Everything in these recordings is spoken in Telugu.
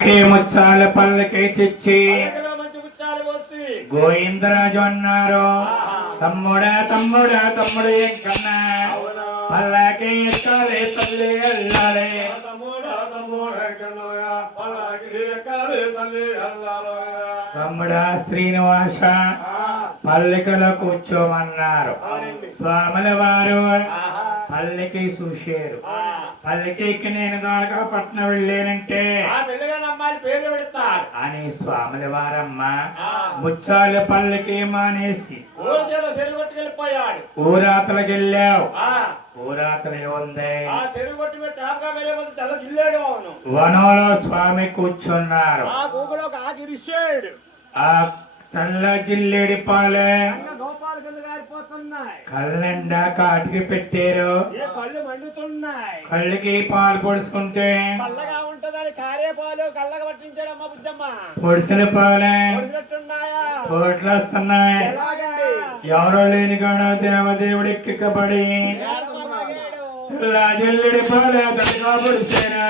ముచ్చాల పల్లకి తెచ్చి గోవిందరాజు అన్నారు. తమ్ముడా తమ్ముడా తమ్ముడు ఎక్కన్నా పల్లకి ఎక్కాలి తల్లి వెళ్ళాలి. తమ్ముడా శ్రీనివాస పల్లకిలో కూర్చోమన్నారు. స్వాముల వారు పల్లకి చూశారు. పల్లెకి నేను గాలక పట్నం వెళ్ళానంటే అని స్వాముల వారమ్మ ముచ్చాల పల్లకి మానేసి ఊరాతలకి వెళ్ళావు. ఊరాతలు ఏముంది? వనంలో స్వామి కూర్చున్నారు. ఆ తెల్ల జిల్లేడి పాలే కళ్ళండా కాటికి పెట్టారు. కళ్ళకి పాలు పొడుచుకుంటే పొడిసిన పాలే పోట్లు వస్తున్నాయి. ఎవరో లేని కాడ దేవదేవుడు ఎక్కికబడి జిల్లెడి పాలే తనగా పొడిచారా.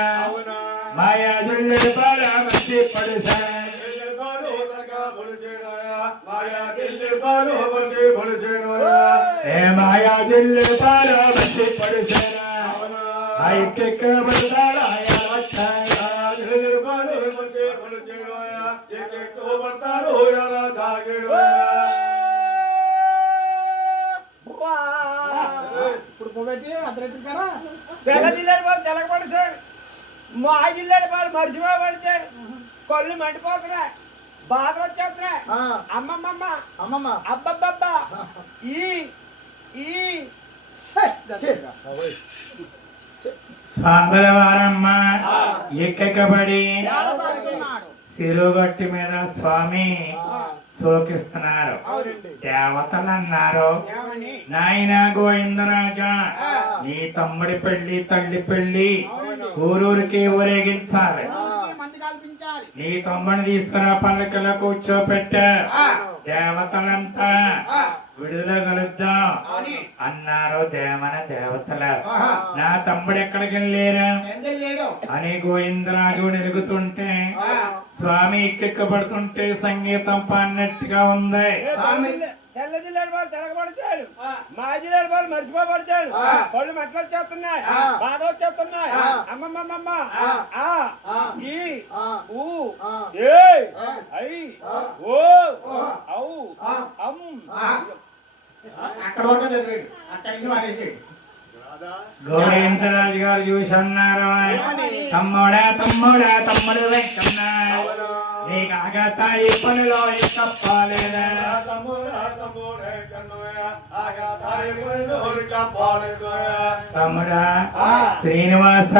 మాయా జిల్లెడి పాలే మంచి పొడిచారా. మాయా దిల్లు బాలో మంచి పడుసేనా ఐక్యక బడదాల మా జిల్లాడు వాళ్ళు మర్చిపోబడిచారు. కళ్ళు మండిపోతున్నాయి, బాధలు వచ్చేస్తున్నాయి. అమ్మమ్మమ్మ అమ్మమ్మ అబ్బబ్బబ్బా ఈ స్వాముల వారమ్మ ఎక్కబడి సిరుగట్టి మీద స్వామి సోకిస్తున్నారు. దేవతలు అన్నారు, నాయన గోవిందరాజా నీ తమ్ముడి పెళ్లి తల్లి పెళ్లి ఊరూరికి ఊరేగించాలి. నీ తమ్ముడిని తీసుకురా పల్లకిలో కూర్చోపెట్టా. దేవతలంతా విడుదల కలుద్దాం అన్నారు. దేవతల నా తమ్ముడు ఎక్కడికి వెళ్ళారు అని గోవిందరాజు నిలుగుతుంటే స్వామి ఎక్కెక్కబడుతుంటే సంగీతం పాడినట్టుగా ఉంది. తెల్ల జిల్లాడు వాళ్ళు తెలగబడిచారు, మా జిల్లాడు వాళ్ళు మర్చిపోబడిచారు. పళ్ళు మెట్లు వచ్చేస్తున్నాయి, బాగా వచ్చేస్తున్నాయి. అమ్మమ్మమ్మ ఈ ఊ ఏ ఐ ఓ ఔ అమ్ గోవిందరాజు గారు చూసి అన్నారు, తమ్ముడా తమ్ముడా తమ్ముడు వెక్కన్నా నీకు ఆగతాయి పనిలో చెప్పలేదా. తమ్ముడా శ్రీనివాస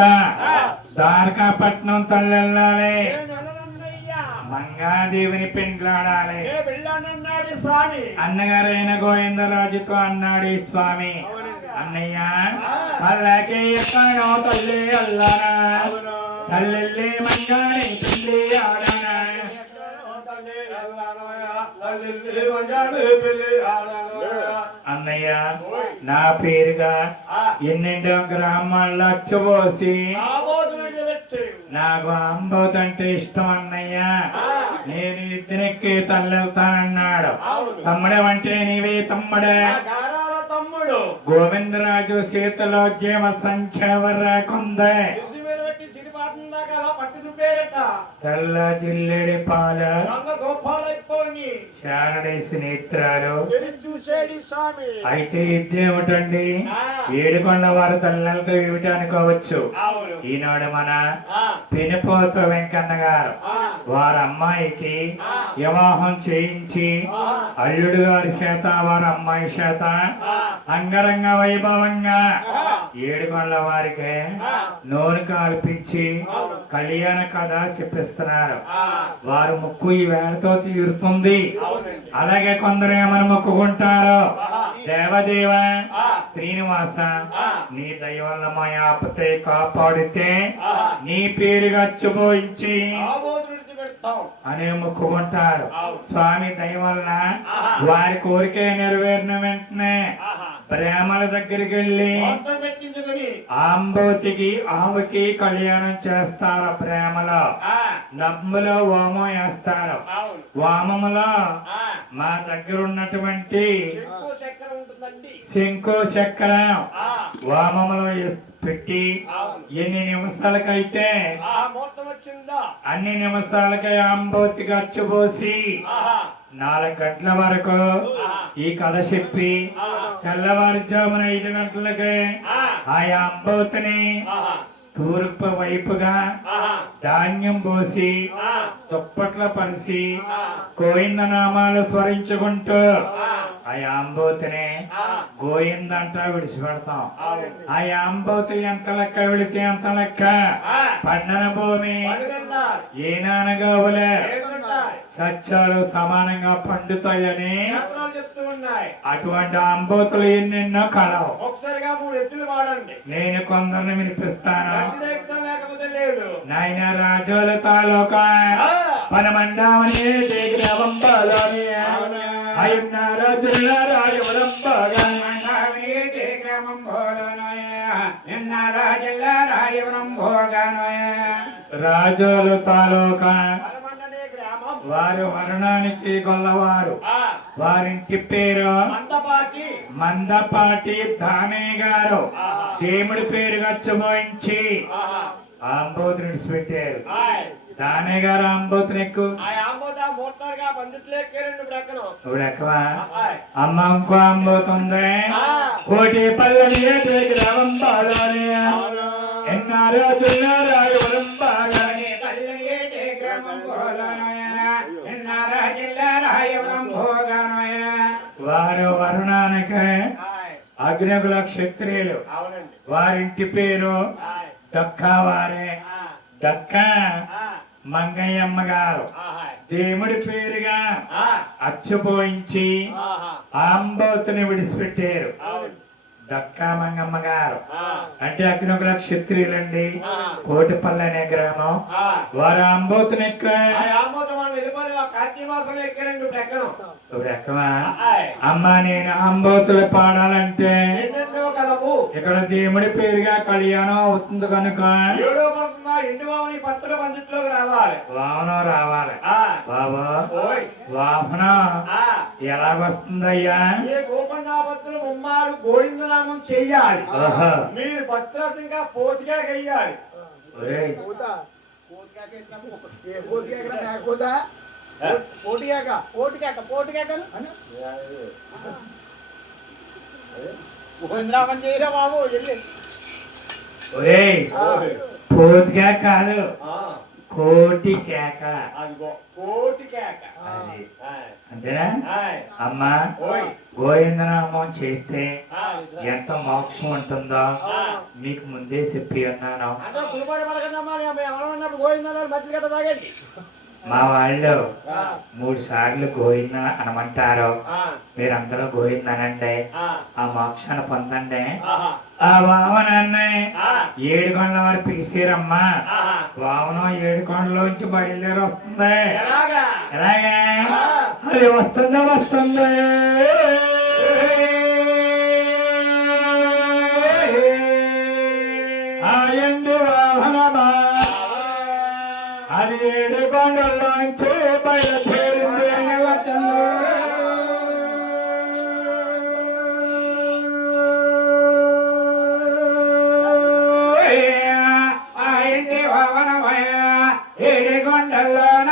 ద్వారకాపట్నం తల్లెళ్ళాలి, మంగాదేవిని పెండ్లాడాలి అన్నగారైన గోవిందరాజుతో అన్నాడు ఈ స్వామి. అన్నయ్య పల్లకి ఎక్కడో తల్లి అల్లారా, తల్లెల్లి మంగాని పెళ్లి ఆడానా. అన్నయ్య నా పేరుగా ఎన్నెండో గ్రామాల్లో అచ్చబోసి నాకు అంబోత్ అంటే ఇష్టం అన్నయ్య, నేను ఇద్దరికి తల్లెళ్తానన్నాడు. తమ్ముడవంటే నీవే తమ్ముడే. గోవిందరాజు సీతలో జీవ సంఖ్యవర కొందే తెల్ల జిల్లెడి పాల శారడేసి నేత్రాలు. అయితే ఇదేమిటండి ఏడుకొండ వారు తల్లలతో ఏమిటి అనుకోవచ్చు. ఈనాడు మన పెనుపోత వెంకన్న గారు వారి అమ్మాయికి వివాహం చేయించి అల్లుడు గారి చేత వారి అమ్మాయి చేత అంగరంగ వైభవంగా ఏడుకొండ వారికి నూనె కల్పించి కళ్యాణ కథ చెప్పిస్తున్నారు. వారు ముక్కు ఈ వేళతో తీరుతుంది. అలాగే కొందరు ఏమని మొక్కుకుంటారు, దేవదేవ శ్రీనివాస నీ దయ వల్ల మా ఆపతే కాపాడితే నీ పేరుగా చుబోయించి అనే మొక్కుకుంటారు. స్వామి దయ వల్ల వారి కోరిక నెరవేరిన వెంటనే బ్రాహ్మణ దగ్గరికి వెళ్ళి మొత్తం పెట్టించుకుని ఆంబోతికి ఆవుకి కళ్యాణం చేస్తారు. బ్రాహ్మలో నమ్ములో వామం వేస్తారు. అవును. వామములో ఆ, మా దగ్గర ఉన్నటువంటి ఎక్కువ చక్కెర ఉంటుందండి. శంకు చక్కెర ఆ, వామములో పెట్టి అవును. ఎన్ని నిమిషాలకైతే ఆహా, మొత్తం వచ్చిందా? అన్ని నిమిషాలకై ఆంబోతికి అచ్చుపోసి ఆహా, 4 గంటల వరకు ఈ కథ చెప్పి తెల్లవారుజామున 5 గంటలకి ఆ, ఆ అంబోతిని ఆహా, తూర్పు వైపుగా ఆహా, ధాన్యం పోసి ఆ, దుప్పట్ల పరిచి ఆ, గోవింద నామాలు స్మరించుకుంటూ ఆ, ఆ అంబోతిని ఆ, గోయిందంట విడిచిపెడతాం. అవునండి. ఆ అంబోతి ఎంత లెక్క వెళితే అంత లెక్క ఆ, పండన భూమి పడుకున్నారు. ఏనానగావులే ఏడుకుంటారు. సత్యాలు సమానంగా పండుతాయని శాస్త్రాలు చెప్తూ ఉన్నాయి. అటువంటి అంబోతులు ఎన్నెన్నో కలవు. ఒకసారిగా 3 ఎత్తులు వాడండి. నేను కొందరిని వినిపిస్తాను. మంచిది ఎక్కుతాం, లేకపోతే లేదు. నాయన రాజుల తాలూకా ఆ, పనమండామని దేగ్రవంబలోని అయున్న రాజుల రాజవరంబగాని రాజుల తాలూకా పరమండనే గ్రామం. వారు మరణానికి గొల్లవారు. ఆ, వారింటి పేరు మందపాటి. మందపాటి దానయ్య గారు. ఆహా, దేవుడి పేరు గచ్చబోయించి ఆహా, ఆంబోతుని విడిచిపెట్టారు. ఆయ్. దానయ్య గారు ఆంబోతుని ఎక్కువ ఆ ఆంబోత మూర్తారుగా బందిట్లేకే 2 బ్రెక్కను. ఇప్పుడు ఎక్కువ ఆయ్. అమ్మ ఇంకో ఆంబోతుంది. ఆ, కోటి పల్లని గ్రామంలోని అవును. ఎన్నారో చిన్నారాయవరం బాగాని వారు వరుణానికి ఆయ్. అగ్నికుల క్షత్రియులు. అవునండి. వారింటి పేరు ఆయ్. దక్కావారే. ఆ, దక్క ఆ, మంగయ్యమ్మ గారు ఆహాయ్. దేవుడి పేరుగా ఆ, అచ్చుపోయించి ఆహా, ఆంబోతుని విడిచిపెట్టారు. అవును. దక్కా మంగమ్మ గారు ఆ, అంటే అగ్నికుల క్షత్రియులండి. ఆ, కోటిపల్లి అనే గ్రామం. ఆ. వారు ఆంబోతుని ఎక్కువ ఆ ఆంబోత మనం వెళ్ళిపోయి ఆ కార్తీక మాసంలో ఎక్కే 2 బ్రెక్కను. ఇప్పుడు ఎక్కువ ఆయ్. అమ్మ నేను ఆంబోతులు పాడాలంటే ఎన్నెన్నో కలవు. ఇక్కడ దేవుడి పేరుగా కళ్యాణం అవుతుంది కనుక 7వ పడుతున్నా ఎండు బాబుని పత్తుల పందిట్లోకి రావాలి. వాహనం రావాలి. ఆ, బాబా ఓయ్. వాహనం ఆ, ఎలాగొస్తుందయ్యా? ఏ గోపన్న పత్రులు ముమ్మారు గోవిందనామం చెయ్యాలి. ఓహో. మీరు పత్రాసింగా పోతిగా వెయ్యాలి. ఒరేయ్, గోవిందనామం చేయరా బాబు. ఒరేయ్, పోతుగా కాదు ఆ, కోటి కేక. అదిగో కోటి కేక. అది. ఆయ్. అంతేనా? ఆయ్. అమ్మా ఓయ్. గోవిందనామం చేస్తే ఆయ్. ఎంత మోక్షం ఉంటుందో ఆ. మీకు ముందే చెప్పి ఉన్నాను. అందరూ కురుబాటు పడకన్నమ్మా. ఎవరన్నప్పుడు గోవిందనాలు మధ్య గట్ట తాగండి. మా వాళ్ళు ఆ, 3 సార్లు గోవింద అనమంటారు. ఆ, మీరందరూ గోవిందనండి, ఆ, ఆ మోక్షాన్ని పొందండి. ఆహా, ఆ వామనాన్ని ఆ, 7 కొండల వారు పిలిచారమ్మా. ఆహా. వామనం 7 కొండలోంచి బయలుదేరి వస్తుంది. ఎలాగా? ఎలాగే? ఆ. అది వస్తుందా? వస్తుంది. ఆయండి వాహనమా అది 7 కొండల్లోంచి బయలుదేరింది. ఆయండి వాహనమయ 7 కొండల్లోన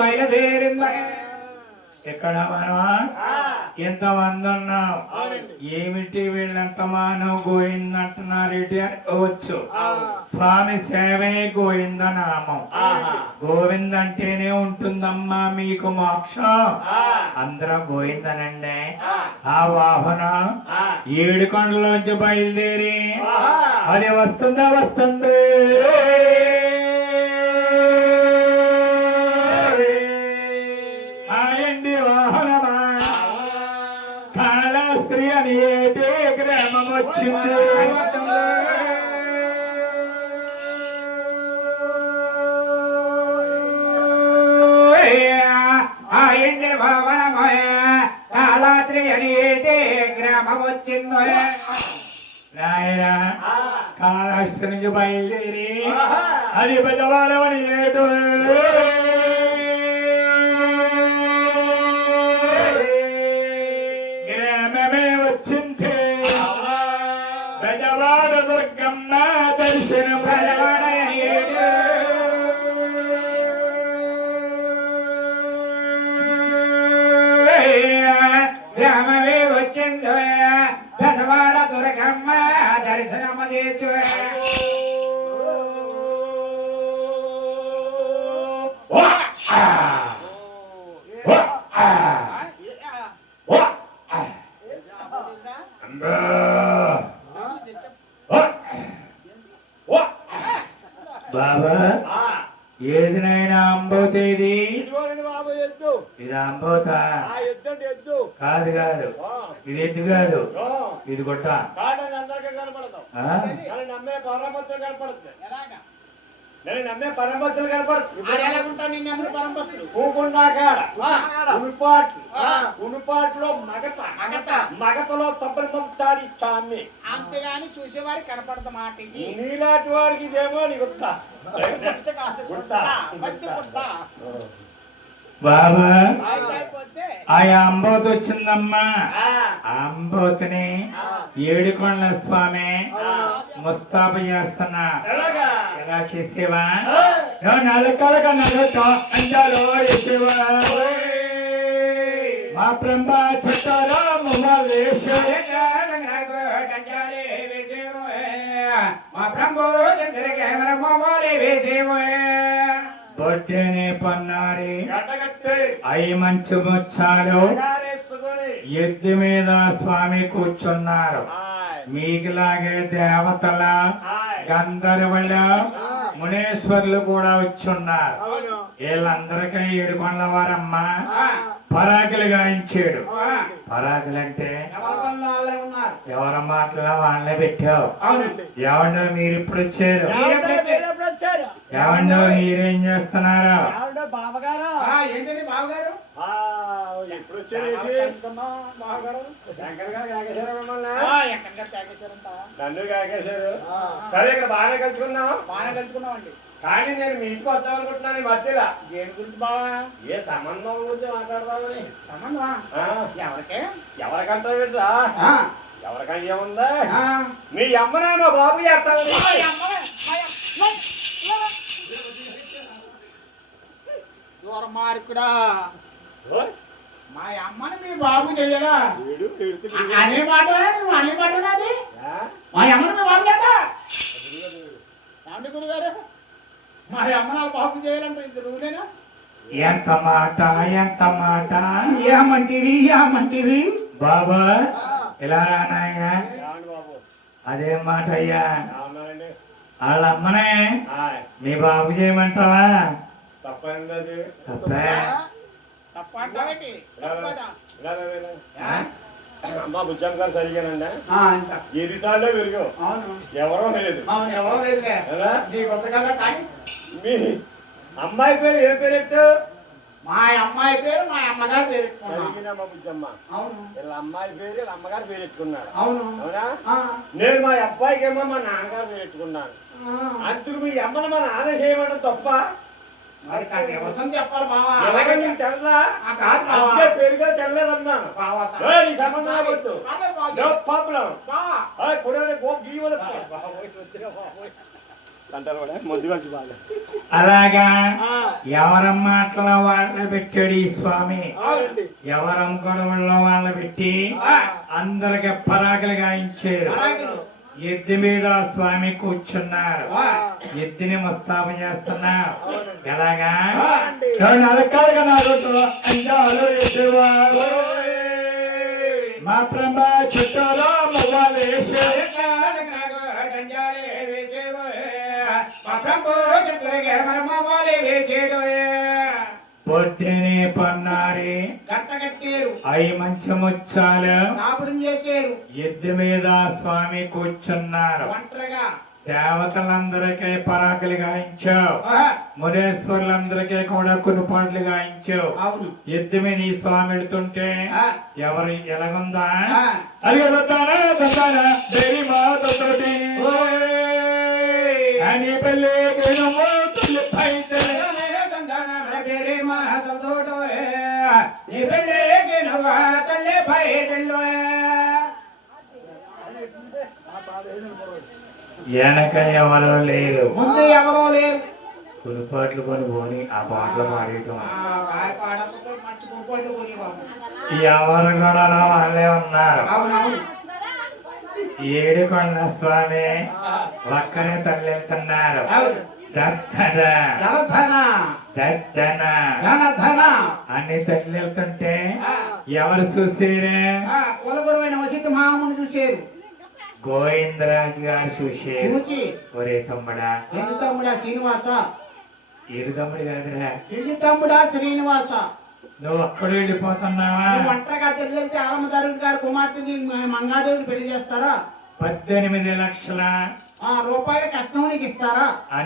బయలుదేరింది. ఇక్కడ మనం ఆ, ఎంతమంది ఉన్నాం? అవునండి. ఏమిటి వీళ్ళంత మానవ గోవిందంటున్నారేటి అనుకోవచ్చు. ఆ, స్వామి సేవే గోవింద నామం. ఆహా. గోవింద అంటేనే ఉంటుందమ్మా మీకు మోక్షం. ఆ, అందరూ గోవిందనండి. ఆ, ఆ వాహనం ఆ. 7 కొండలోంచి బయలుదేరి ఆహా. అది వస్తుందా? వస్తుంది. ఆయండి వాహనమా కాళహస్త్రి అని ఏటే గ్రామం వచ్చింది. ఆయండి వాహనమయ కాళహస్త్రి రాత్రి అని ఏటే గ్రామం వచ్చిందో నాయన కాళహస్తి నుంచి బయలుదేరి అది పెద్దవాళ్ళమని ఏటు గ్రామమే వచ్చింది పెద్దవాడ దుర్గమ్మ దర్శనం పెద్దవాడ ఏటు గ్రామమే వచ్చిందో పెద్దవాడ దుర్గమ్మ దర్శనము చేసు బాబా ఏది నాయనా అంబోతేది ఇది అంబోత కాదు కాదు ఇది ఎద్దు కాదు ఇది కొట్ట నమ్మే పరమభక్తులు కనపడుతుంది ఉనుపాట్లో మగతలో తప్పని పంపుతాడు చామి అంతేగాని చూసేవారికి కనపడదు మాట నీలాంటి వాడికి ఇదేమో నీ గుర్తా బాబా ఆయా అంబోతు వచ్చిందమ్మా అంబోతుని ఏడుకొండల స్వామి ముస్తాబు చేస్తున్నా ఎలా చేసేవా నలకలగా నలతో అంజాలో వేసేవా మా బ్రహ్మ చుట్టారా బొట్టెనే పన్నారి అయి మంచు ముచ్చాలు ఎద్దు మీద స్వామి కూర్చున్నారు మీకులాగే దేవతల గంధర్వుల మునేశ్వర్లు కూడా వచ్చున్నారు వీళ్ళందరికీ ఏడుకొండల వారమ్మ పరాకులు గాయించాడు పరాకులంటే ఎవరి మాటలు వాళ్ళే పెట్టావు ఏమండో మీరు ఇప్పుడు వచ్చారు ఏమండో మీరేం చేస్తున్నారు నన్ను కాకేశారు సరే ఇక్కడ బాగానే కలుసుకున్నామండి కానీ నేను మీ ఇంటికి వద్దాం అనుకుంటున్నాను ఈ మధ్యలో దేని గురించి బావా ఏ సంబంధం గురించి మాట్లాడదామని సంబంధమా ఎవరికే ఎవరికంటా బిడ్డా ఎవరికైనా ఏముందా మీ అమ్మనే మా బాబు చేస్తాను దూరం మార్కుడా మా అమ్మని మీ బాబు చెయ్యలా అనే మాట అనే మాట నాది మా అమ్మని మీ బాబు చేస్తా గురువు గారు మా అమ్మ నా బాబు చేయాలంటే ఇది రూలేనా ఎంత మాట ఏమంటివి బాబా ఇలా రా నాయన అదే మాట అయ్యా వాళ్ళ అమ్మనే మీ బాబు చేయమంటావా తప్పండి తప్ప అంటావేంటి అమ్మ బుజ్జమ్మ గారు సరిగానండి జీవితాల్లో పెరిగాం ఎవరో లేదు మీ అమ్మాయి పేరు ఏ పేరెట్టు మా అమ్మాయి పేరు మా అమ్మగారు పేరు సరిగినమ్మ బుజ్జమ్మ వీళ్ళ అమ్మాయి పేరు వీళ్ళ అమ్మగారు పేరు పెట్టుకున్నారు అవునా నేను మా అబ్బాయికి ఏమో మా నాన్నగారు పేరు పెట్టుకున్నాను అందుకు మీ అమ్మను మా నాన్న చేయమడం తప్ప చెప్పాలి బావా తెల్లా పేరుగా తెల్లదన్నాను అలాగా ఎవరం మాటల వాళ్ళ పెట్టాడు ఈ స్వామి ఎవరం గొడవల్లో వాళ్ళ పెట్టి అందరికి పరాకులు గాయించారు ఎద్దు మీద స్వామి కూర్చున్నారు ఎద్దుని ముస్తాబు చేస్తున్నారు ఎలాగా నరకాలుగా నాలుగుతో అంజాలు వేసేవారు మా బ్రహ్మ చుట్టూలో మొదలు పొద్దునే పన్నారి అయి మంచి ముచ్చాలు ఎద్దు మీద స్వామి కూర్చున్నారు దేవతలందరికీ పరాకులు గాయించావు, మునేశ్వరులందరికీ కూడా కొన్ని పాటలు గాయించావు. అవును. ఎద్దుమే నీ స్వామి వెళుతుంటే ఎవరు ఎలాగుందా? ఆ. అది మాతోటి అని పెళ్ళి వెనక ఎవరో లేరు, ముందు ఎవరో లేరు. కురుపాట్లు కొని పోని ఆ పాటలు పాడేయటం. ఎవరు కూడా వాళ్ళే ఉన్నారు. ఏడుకొండ స్వామి ఒక్కనే తల్లిస్తున్నారు. అన్ని తల్లితుంటే ఎవరు చూసేరే? కులగురువైన వసిత మహాముని చూశారు. గోవిందరాజు గారు చూసారు. ఒరే తమ్ముడా, ఎందు తమ్ముడా శ్రీనివాస? ఏడు తమ్ముడు కాదురా, ఎందు తమ్ముడా శ్రీనివాస? నువ్వు ఒక్కడు వెళ్ళిపోతున్నావా? ఒంటరిగా తెలియతే ఆలమదారుడు గారు కుమార్తెని మంగాదేవిని పెళ్లి చేస్తారా? 18 లక్షల రూపాయలు కట్నం నీకు ఇస్తారా?